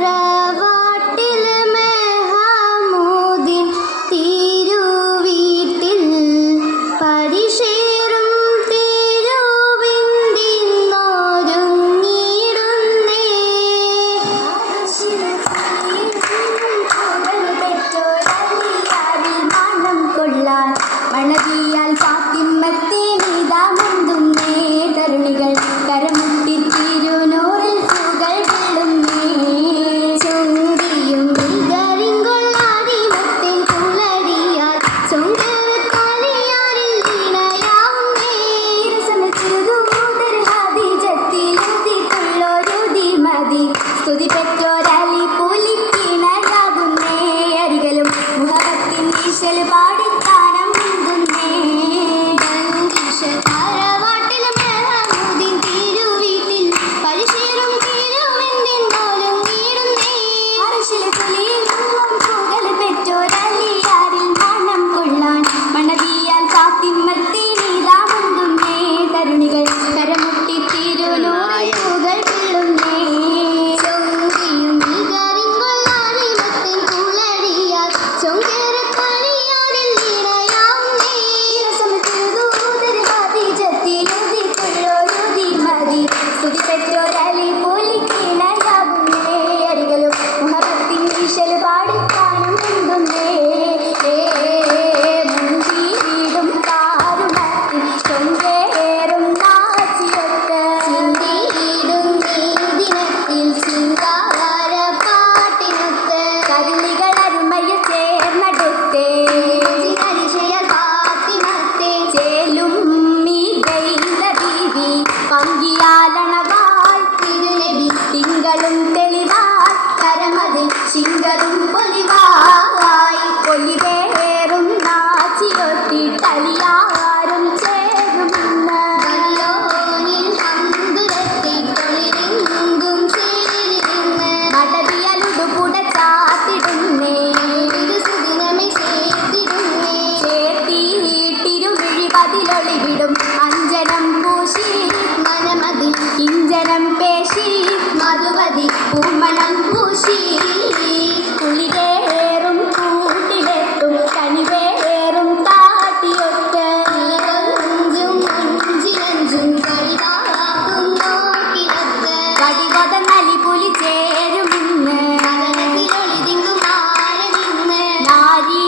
തറവാട്ടിൽ മെഹമൂദിൻ തിരുവീട്ടിൽ പരിശേറും തിരുവിന്തിന്നൊരുങ്ങിടുന്നേ. മണം കൊള്ളാൻ മണവിയാൽ ഫാത്തിമത്തെ നീതാ മുന്തുന്നേ. തരുണികൾ കരമുട്ടി തിരുനൂറിൽ പൂകൾ വെള്ളുന്നേ. ചൊങ്കിയും കരിങ്കൊള്ളാരിമത്തെ കുളരിയാൽ ചൊങ്കരത്തലിയാരിൽ വീണയാവുന്നേ. രസമച്ചുരുതൂതർ ഹദീജത്തിലുദിത്തുള്ളൊരുതി മതി സ്തുതി പെറ്റോരലി പുലിക്കിണയാകുന്നേ. അരികലും മുഹബത്തിൻ ഈശൽ പാടിത്താനം മുന്തുന്നേ. തറവാട്ടിൽ മെഹമൂദിൻ തിരുവീട്ടിൽ പരിശേറും തിരുവിന്തിന്നൊരുങ്ങിടുന്നേ. അർശിലെ തുലിയും പൂകൾ പെറ്റോരലിയാരിൽ മണം കൊള്ളാൻ മണവിയാൽ ഫാത്തിമത്തെ നീതാ മുന്തുന്നേ. തരുണികൾ കരമുട്ടി തിരുനൂറിൽ പൂകൾ വീഴുന്നേ. ചൊങ്കിയും കരിങ്കൊള്ളാരിമത്തെ കുളരിയാൽ ചൊങ്കരത്തലിയാരിൽ വീണയാവുന്നേ. രസമച്ചുരുതൂതർ ഹദീജത്തിലുദിത്തുള്ളൊരുതി മതി സ്തുതി പെറ്റോരലി പുലിക്കിണയാകുന്നേ. അരികലും മുഹബത്തിൻ ഈശൽ പാടിത്താനം മുന്തുന്നേ. മുന്തിയിടും താരുണത്തിൽ ചൊങ്കേറും നാച്ചിയൊത്ത് ചിന്തിയിടും ഈ ദിനത്തിൽ ചിങ്കാര പാട്ടിനൊത്ത് കരുണികൾ അരുമയിൽ ചേർന്നടുത്തേ. അതിശയ ഫാത്തിമത്തെ ചേലും മികൈല ബീവി പങ്കിയാലണവാൾ തിരുനബി തിങ്കളും തെളിവാൾ കരമതിൽ ശിങ്കറും പൊലിവായി പൊലിവേറും നാച്ചിയൊത്തിട്ടലിയാരും ചേരുമെന്ന് വല്ലോനിൽ ഹംദുരത്തി തൊളിരെങ്കും ചേരിരുന്ന് മടതിയലുടുപുട ചാത്തിടുന്നേ. സുദിനമേ ചേർത്തിടുന്നേ. ചേർത്തിരുമിഴി പതിലൊളിവിടും അഞ്ജനം പൂശി മനമതിൽ കിഞ്ചനം പേശി മധുവതി പൂമണം പൂശി കുളിവേറും കൂട്ടിലെത്തും കണിവേറും താട്ടിയൊത്ത് കൊഞ്ചും മുഞ്ചിനഞ്ചും കളിതാക്കും നോക്കിനത്ത് വടികൊത നലിപുലി ചേരുമിന്ന് മകനത്തിലൊളിതിങ്കും ആരനിന്ന് നാരീ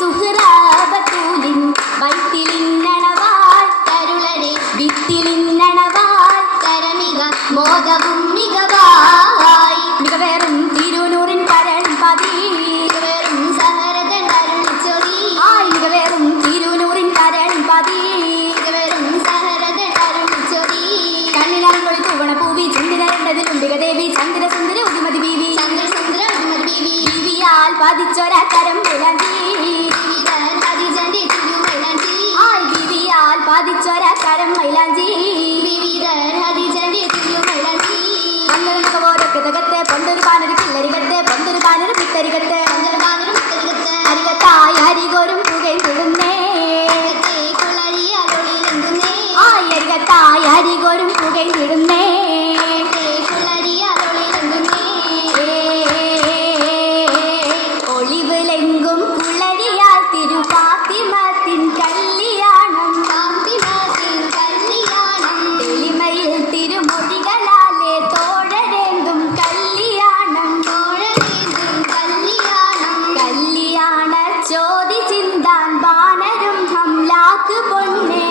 സുഹ്റാബത്തൂലിൻ വൈത്തിലിന്നണവാൾ തരുളരെ വിത്തിലിന്നണവാൾ തരമിക മോദവും മികവായി മികവേറും തിരുനൂറിൻ കരളും പതി മികവേറും സഹരതൻ അരുളിച്ചൊരി മികവേറും തിരുനൂറിൻ കരളും പതി മികവേറും സഹരതൻ അരുളിച്ചൊരി കണ്ണിനാൽ കൊളി തൂവണ പൂവി ചന്ദ്രദേവി ചന്ദ്രസുന്ദര ഉദിമതി ബീവി ചന്ദ്രസുന്ദര ഉദിമതി ബീവി ബീവിയാൽ പതിച്ചൊര കരം വിളന്തി ഹദീജന്റെ തിരുമൈലാഞ്ചി ബീവിയാൽ പതിച്ചൊര കരം മൈലാഞ്ചി ഹദീജന്റെ തിരുമൈലാഞ്ചി അന്നൊരുകത്തെ പൊന്തൊരു പാനൊരു കില്ലരികത്തെ പൊന്തൊരു പാനൊരു പിത്തരികത്തെ അരികത്തായി ഹരികോരും പുകയും വിടുന്നേ. അരികത്തായി ഹരികോരും പുകയും വിടുന്നേ. ഒളിവിലെങ്കും കുളരിയാൽ തിരു ഫാത്തിമത്തിൻ കല്യാണം എളിമയിൽ തിരുമൊഴികളാലെ തോഴരേന്തും കല്യാണം കല്യാണ ചോദി ചിന്താൻ ബാനരും ഹംലാക്ക് പൊന്നെ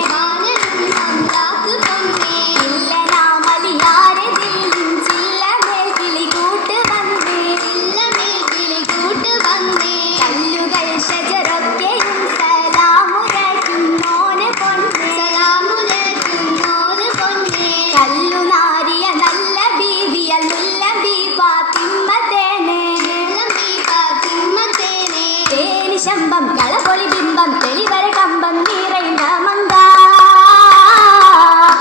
ഇല്ലനാമലിയാരെ ദില്ലിൻ ചില്ലമേൽ കിളികൂട്ട് വന്നേ. കല്ലുകൾ ഷജറൊക്കെയും സലാമുരയ്ക്കുന്നോന് പൊന്നെ കല്ലുനാരിയ നല്ല ബീവിയൽ മുല്ലബി ഫാത്തിമത്തേനെ തേനി ശമ്പം കളപൊളി ബിംബം തെളിവര കമ്പം നിറയുന്ന മന്ദ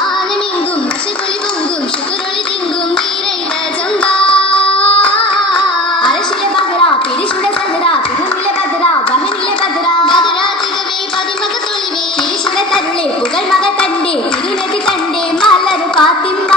ആനമിങ്കും അശുപൊളി പൊങ്കും ശുക്രൊളി തിങ്കും നിറയുന്ന ചൊങ്ക അരശിലെ ബഹ്റ പിരിശുടെ സഹ്റ തിരുമിലെ ബദ്ര ബഹനിലെ ബദ്ര തികവേ പതിമക തൊളിവേ പിരിശുടെ തരുളെ പുകൾ മക തന്റെ തിരുനബി തന്റെ മലർ ഫാത്തിമ